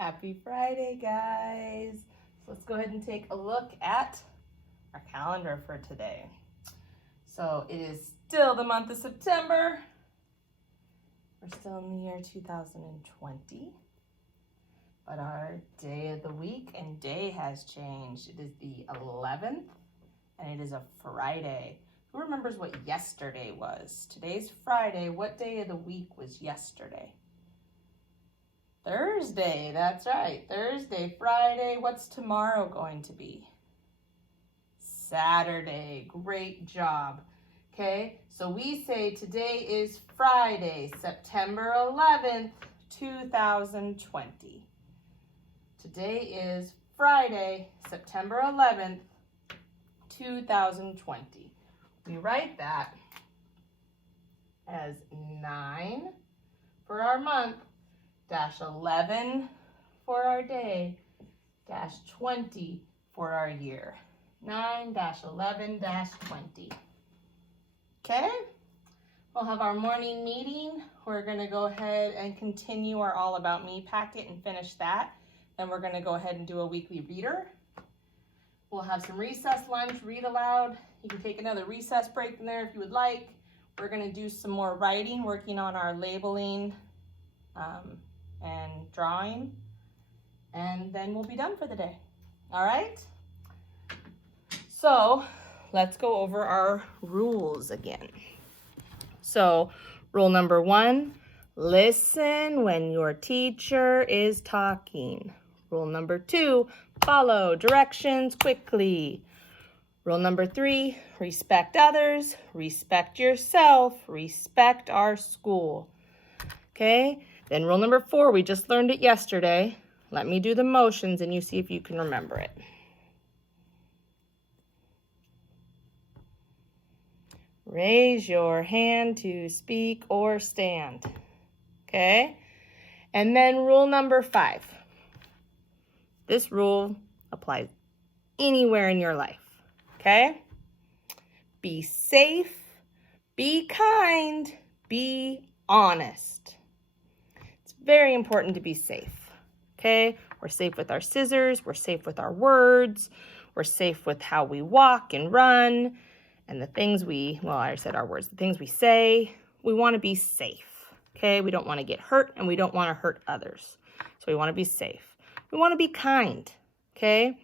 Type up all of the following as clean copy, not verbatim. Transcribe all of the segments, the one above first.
Happy Friday, guys. So let's go ahead and take a look at our calendar for today. So it is still the month of September. We're still in the year 2020. But our day of the week and day has changed. It is the 11th and it is a Friday. Who remembers what yesterday was? Today's Friday. What day of the week was yesterday? Thursday, that's right. Thursday, Friday. What's tomorrow going to be? Saturday. Great job. Okay, so we say today is Friday, September 11th, 2020. Today is Friday, September 11th, 2020. We write that as 9 for our month, -11 for our day, -20 for our year. 9-11-20. Okay? We'll have our morning meeting. We're going to go ahead and continue our All About Me packet and finish that. Then we're going to go ahead and do a weekly reader. We'll have some recess lunch, read aloud. You can take another recess break in there if you would like. We're going to do some more writing, working on our labeling and drawing. And then we'll be done for the day. All right? So let's go over our rules again. So rule number 1, listen when your teacher is talking. Rule number 2, follow directions quickly. Rule number 3, respect others, respect yourself, respect our school. Okay, then rule number 4, we just learned it yesterday. Let me do the motions and you see if you can remember it. Raise your hand to speak or stand. Okay, and then rule number 5. This rule applies anywhere in your life. Okay, be safe, be kind, be honest. It's very important to be safe. Okay, we're safe with our scissors, we're safe with our words, we're safe with how we walk and run, and the things I said our words, the things we say. We want to be safe. Okay, we don't want to get hurt and we don't want to hurt others. So we want to be safe. We want to be kind. Okay,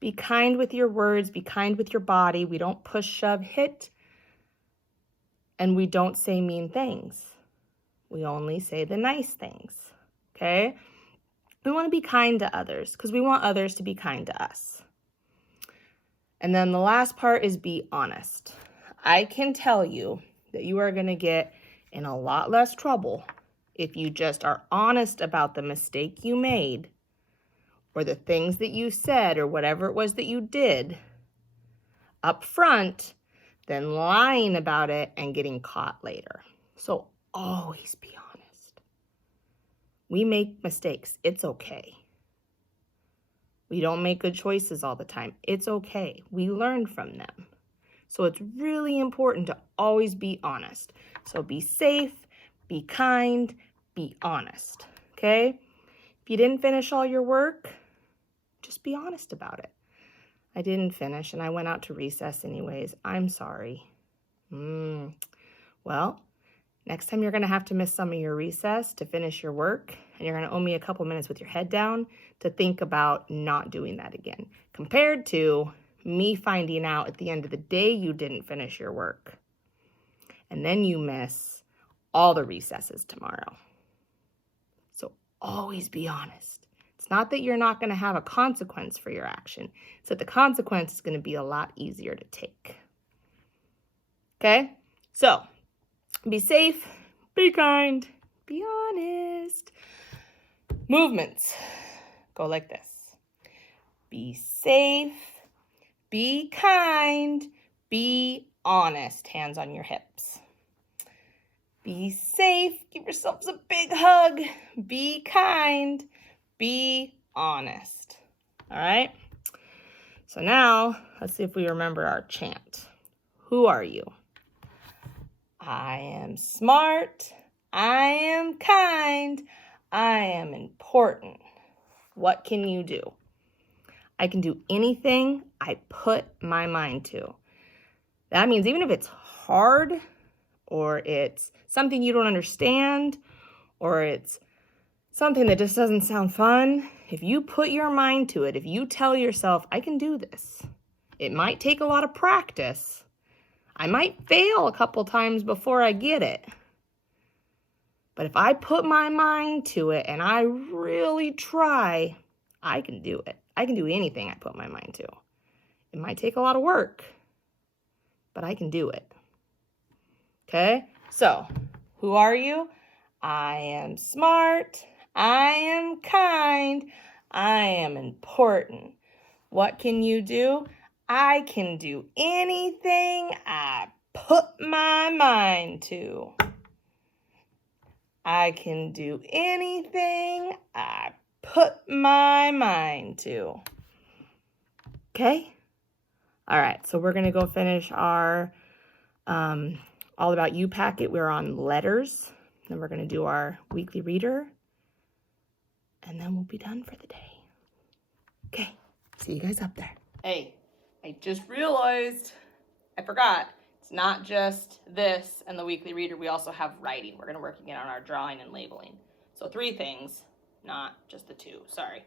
be kind with your words, be kind with your body. We don't push, shove, hit, and we don't say mean things. We only say the nice things. Okay, we want to be kind to others because we want others to be kind to us. And then the last part is be honest. I can tell you that you are going to get in a lot less trouble if you just are honest about the mistake you made or the things that you said or whatever it was that you did up front than lying about it and getting caught later. So always be honest. We make mistakes. It's okay. We don't make good choices all the time. It's okay. We learn from them. So it's really important to always be honest. So be safe, be kind, be honest. Okay? If you didn't finish all your work, just be honest about it. I didn't finish and I went out to recess anyways. I'm sorry. Well, next time you're going to have to miss some of your recess to finish your work, and you're going to owe me a couple minutes with your head down to think about not doing that again, compared to me finding out at the end of the day you didn't finish your work, and then you miss all the recesses tomorrow. So always be honest. It's not that you're not going to have a consequence for your action. It's that the consequence is going to be a lot easier to take. Okay? So, be safe, be kind, be honest. Movements go like this. Be safe, be kind, be honest. Hands on your hips. Be safe, give yourselves a big hug. Be kind, be honest. All right? So now, let's see if we remember our chant. Who are you? I am smart. I am kind. I am important. What can you do? I can do anything I put my mind to. That means even if it's hard, or it's something you don't understand, or it's something that just doesn't sound fun, if you put your mind to it, if you tell yourself, I can do this, it might take a lot of practice. I might fail a couple times before I get it. But if I put my mind to it and I really try, I can do it. I can do anything I put my mind to. It might take a lot of work, but I can do it. Okay? So, who are you? I am smart. I am kind. I am important. What can you do? I can do anything I put my mind to. I can do anything I put my mind to. Okay? All right, so we're going to go finish our All About You packet. We're on letters. Then we're going to do our weekly reader. And then we'll be done for the day. Okay, see you guys up there. Hey, I just realized I forgot. It's not just this and the weekly reader. We also have writing. We're going to work again on our drawing and labeling. So 3 things, not just the 2. Sorry.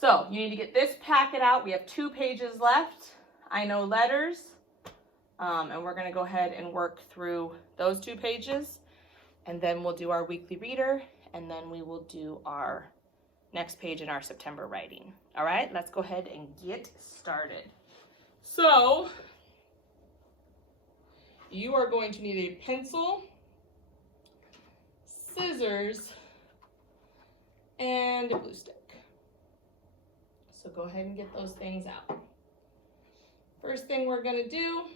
So you need to get this packet out. We have 2 pages left. I know letters. And we're going to go ahead and work through those 2 pages. And then we'll do our weekly reader. And then we will do our next page in our September writing. All right, let's go ahead and get started. So you are going to need a pencil, scissors, and a glue stick. So go ahead and get those things out. First thing we're going to do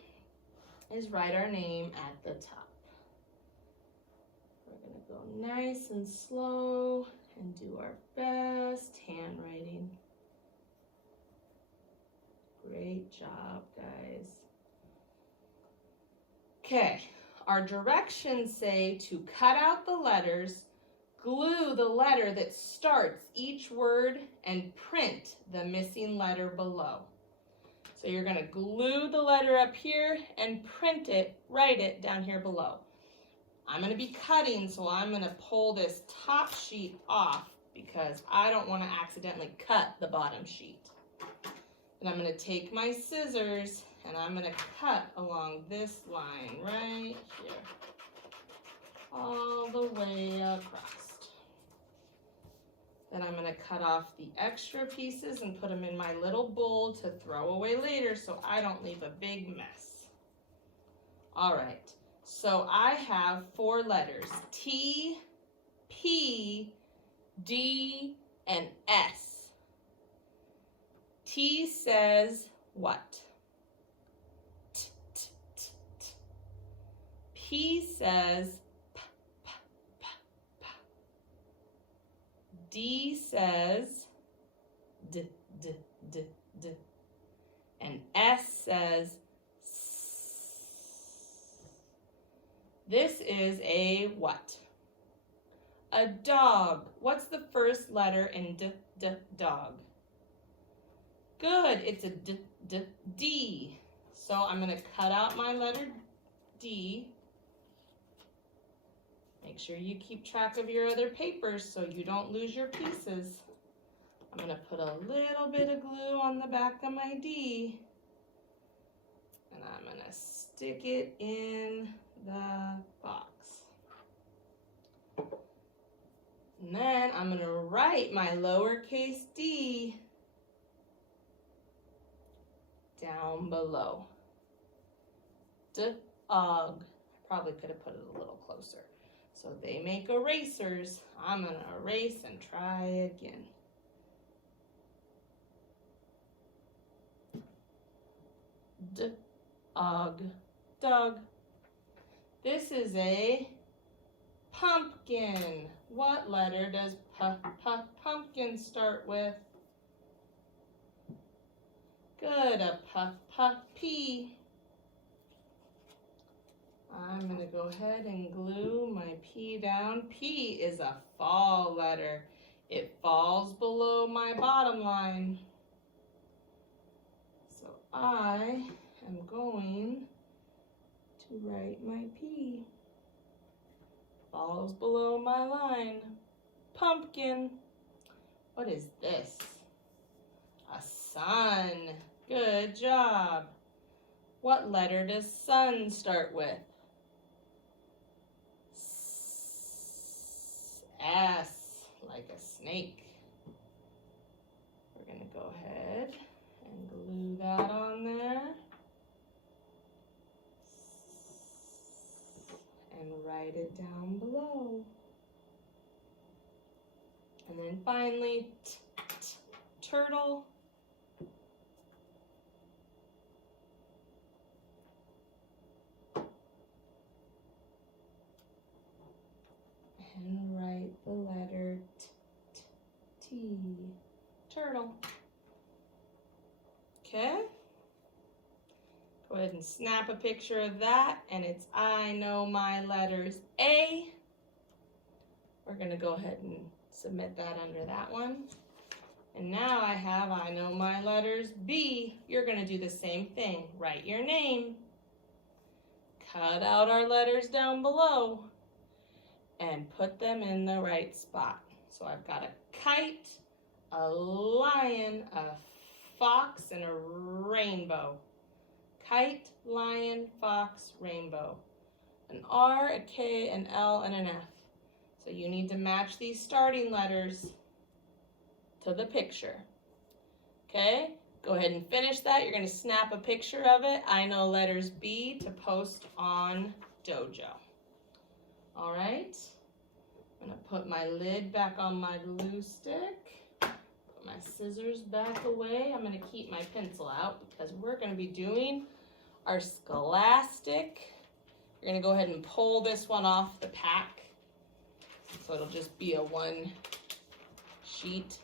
is write our name at the top. We're going to go nice and slow and do our best handwriting. Great job, guys. Okay, our directions say to cut out the letters, glue the letter that starts each word, and print the missing letter below. So you're going to glue the letter up here and print it, write it down here below. I'm going to be cutting, so I'm going to pull this top sheet off because I don't want to accidentally cut the bottom sheet. And I'm going to take my scissors and I'm going to cut along this line right here, all the way across. Then I'm going to cut off the extra pieces and put them in my little bowl to throw away later so I don't leave a big mess. All right, so I have 4 letters, T, P, D, and S. T says what? T, t, t, t. P says p, p, p, p. D says d, d, d, d. And S says s. This is a what? A dog. What's the first letter in d, d, dog? Good, it's a d, d, D. So I'm going to cut out my letter D. Make sure you keep track of your other papers so you don't lose your pieces. I'm going to put a little bit of glue on the back of my D. And I'm going to stick it in the box. And then I'm going to write my lowercase d down below. Dog. Probably could have put it a little closer. So they make erasers. I'm going to erase and try again. Dog. Dog. This is a pumpkin. What letter does pumpkin start with? Good, a P. I'm going to go ahead and glue my P down. P is a fall letter. It falls below my bottom line. So I am going to write my P. Falls below my line. Pumpkin. What is this? A sun. Good job. What letter does sun start with? S, like a snake. We're going to go ahead and glue that on there. And write it down below. And then finally, turtle. And write the letter T, turtle. Okay. Go ahead and snap a picture of that, and it's I know my letters A. We're going to go ahead and submit that under that one. And now I know my letters B. You're going to do the same thing. Write your name. Cut out our letters down below and put them in the right spot. So I've got a kite, a lion, a fox, and a rainbow. Kite, lion, fox, rainbow. An R, a K, an L, and an F. So you need to match these starting letters to the picture. Okay, go ahead and finish that. You're going to snap a picture of it. I know letters B to post on Dojo. All right, I'm going to put my lid back on my glue stick. Put my scissors back away. I'm going to keep my pencil out because we're going to be doing our Scholastic. You're going to go ahead and pull this one off the pack. So it'll just be a one sheet.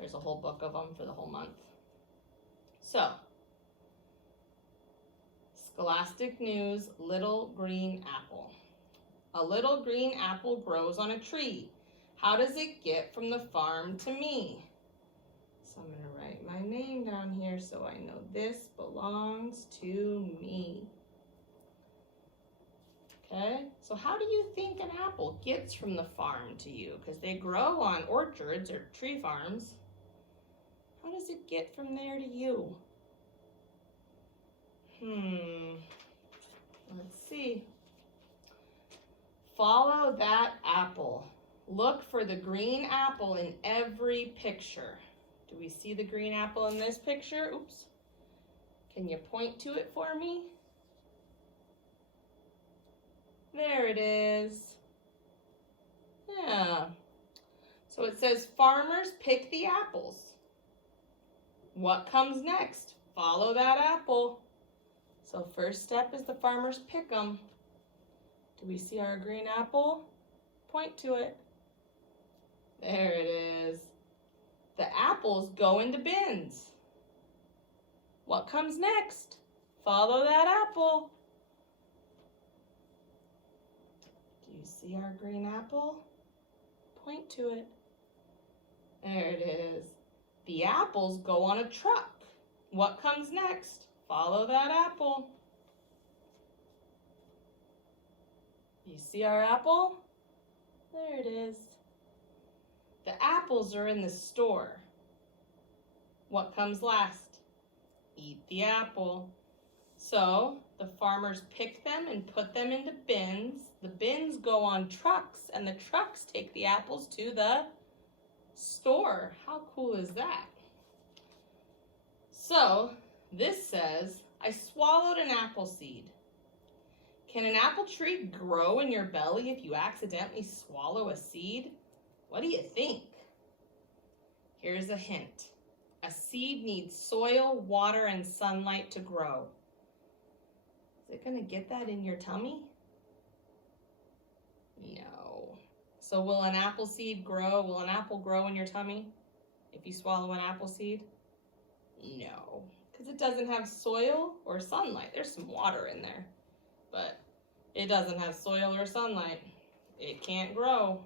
There's a whole book of them for the whole month. So, Scholastic News, Little Green Apple. A little green apple grows on a tree. How does it get from the farm to me? So I'm going to write my name down here so I know this belongs to me. Okay, so how do you think an apple gets from the farm to you? Because they grow on orchards or tree farms. How does it get from there to you? Let's see. Follow that apple. Look for the green apple in every picture. Do we see the green apple in this picture? Oops. Can you point to it for me? There it is. Yeah. So it says farmers pick the apples. What comes next? Follow that apple. So first step is the farmers pick them. Do we see our green apple? Point to it. There it is. The apples go into bins. What comes next? Follow that apple. Do you see our green apple? Point to it. There it is. The apples go on a truck. What comes next? Follow that apple. You see our apple? There it is. The apples are in the store. What comes last? Eat the apple. So the farmers pick them and put them into bins. The bins go on trucks, and the trucks take the apples to the store. How cool is that? So this says, I swallowed an apple seed. Can an apple tree grow in your belly if you accidentally swallow a seed? What do you think? Here's a hint. A seed needs soil, water, and sunlight to grow. Is it going to get that in your tummy? No. So will an apple seed grow? Will an apple grow in your tummy if you swallow an apple seed? No, because it doesn't have soil or sunlight. There's some water in there, but it doesn't have soil or sunlight. It can't grow.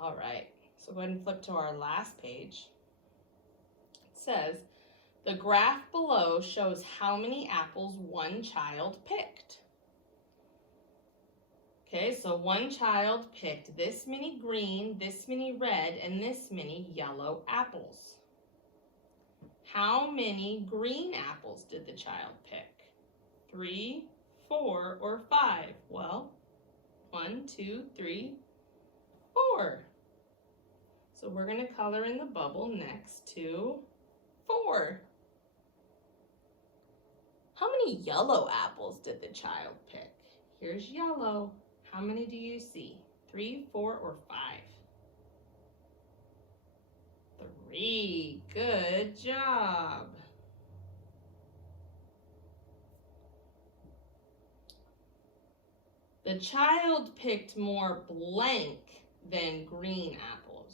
All right, So go ahead and flip to our last page. It says, the graph below shows how many apples one child picked. Okay, so one child picked this many green, this many red, and this many yellow apples. How many green apples did the child pick? 3, 4, or 5? Well, 1, 2, 3, 4. So we're going to color in the bubble next to 4. How many yellow apples did the child pick? Here's yellow. How many do you see? 3, 4, or 5? 3. Good job. The child picked more blank than green apples.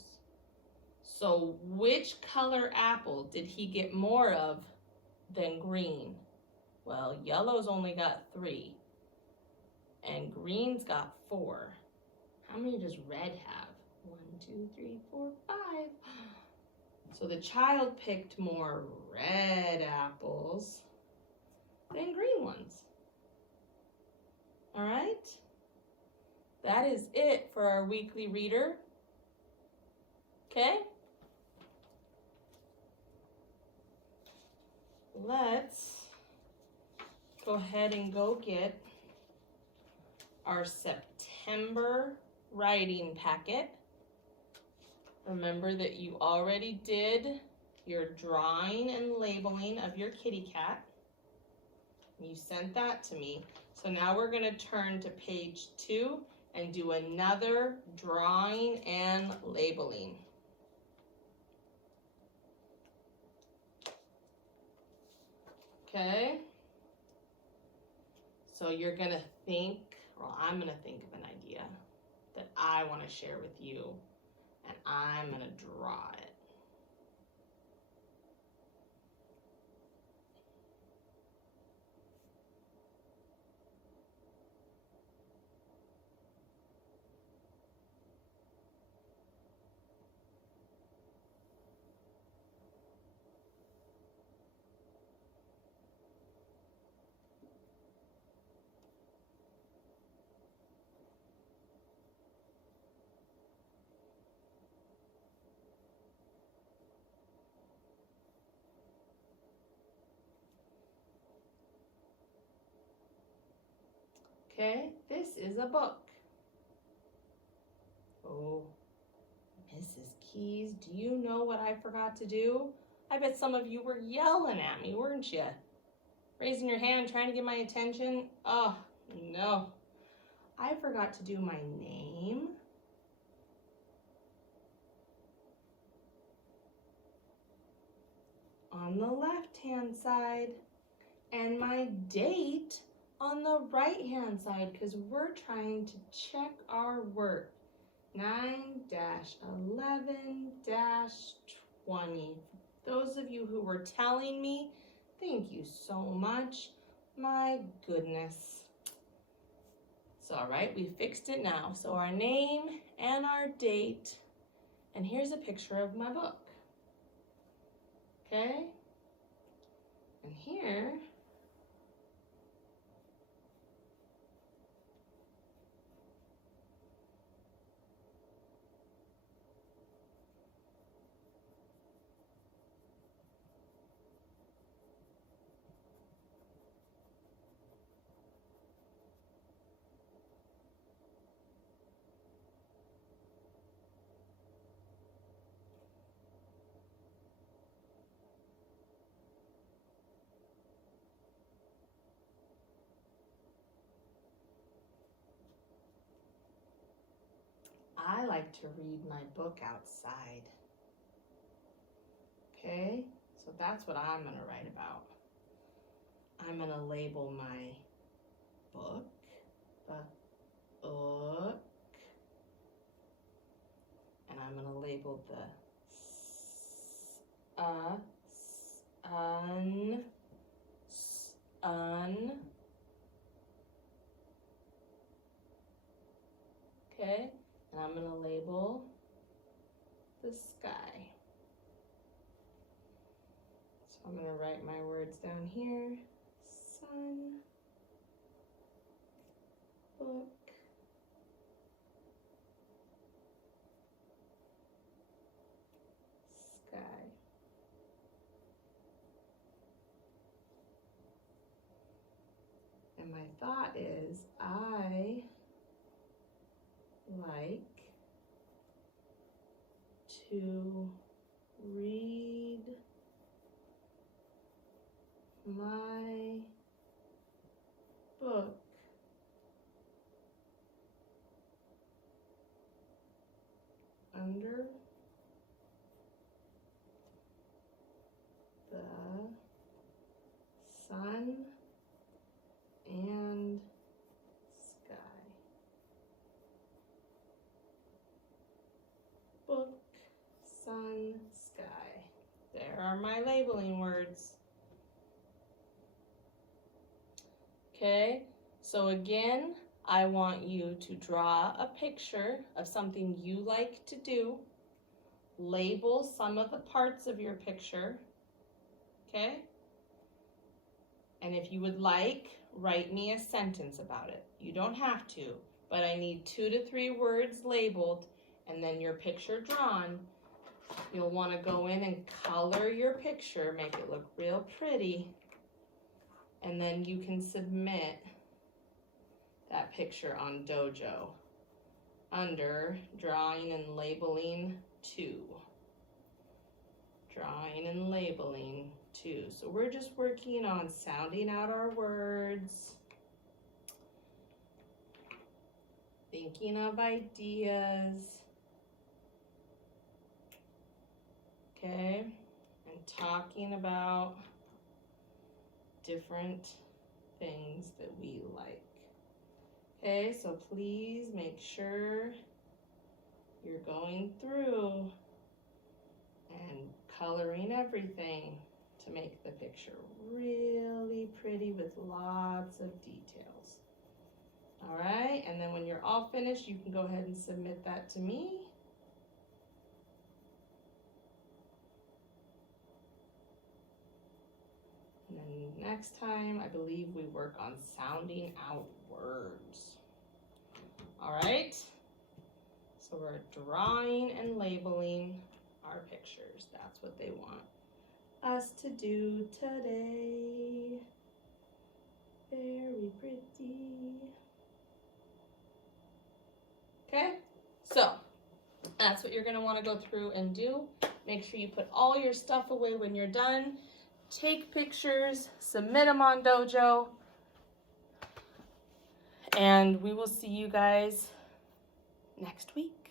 So which color apple did he get more of than green? Well, yellow's only got 3 and green's got 4. How many does red have? 1, 2, 3, 4, 5. So the child picked more red apples than green ones. All right? That is it for our weekly reader. Okay? Let's go ahead and go get our September writing packet. Remember that you already did your drawing and labeling of your kitty cat. You sent that to me. So now we're going to turn to page 2 and do another drawing and labeling. Okay? So you're going to think, well, I'm going to think of an idea that I want to share with you, and I'm going to draw it. Okay, this is a book. Oh, Mrs. Keys, do you know what I forgot to do? I bet some of you were yelling at me, weren't you? Raising your hand, trying to get my attention. Oh, no. I forgot to do my name. On the left-hand side, and my date on the right-hand side, because we're trying to check our work. 9-11-20. Those of you who were telling me, thank you so much. My goodness. It's all right, we fixed it now. So our name and our date, and here's a picture of my book. Okay? And here, I like to read my book outside. Okay, so that's what I'm going to write about. I'm going to label my book, and I'm going to label the sun. Okay, and I'm going to label the sky. So I'm going to write my words down here. Sun, book, sky. And my thought is, I like to read my book under the sun and sky. Book, sun, sky. There are my labeling words. Okay, so again, I want you to draw a picture of something you like to do. Label some of the parts of your picture. Okay? And if you would like, write me a sentence about it. You don't have to, but I need 2 to 3 words labeled and then your picture drawn. You'll want to go in and color your picture, make it look real pretty, and then you can submit that picture on Dojo under Drawing and Labeling 2. Drawing and Labeling 2. So we're just working on sounding out our words, thinking of ideas, okay, and talking about different things that we like. Okay, so please make sure you're going through and coloring everything to make the picture really pretty with lots of details. All right, and then when you're all finished, you can go ahead and submit that to me. And then next time, I believe we work on sounding out words. All right, so we're drawing and labeling our pictures. That's what they want us to do today. Very pretty. Okay, so that's what you're gonna wanna go through and do. Make sure you put all your stuff away when you're done. Take pictures, submit them on Dojo, and we will see you guys next week.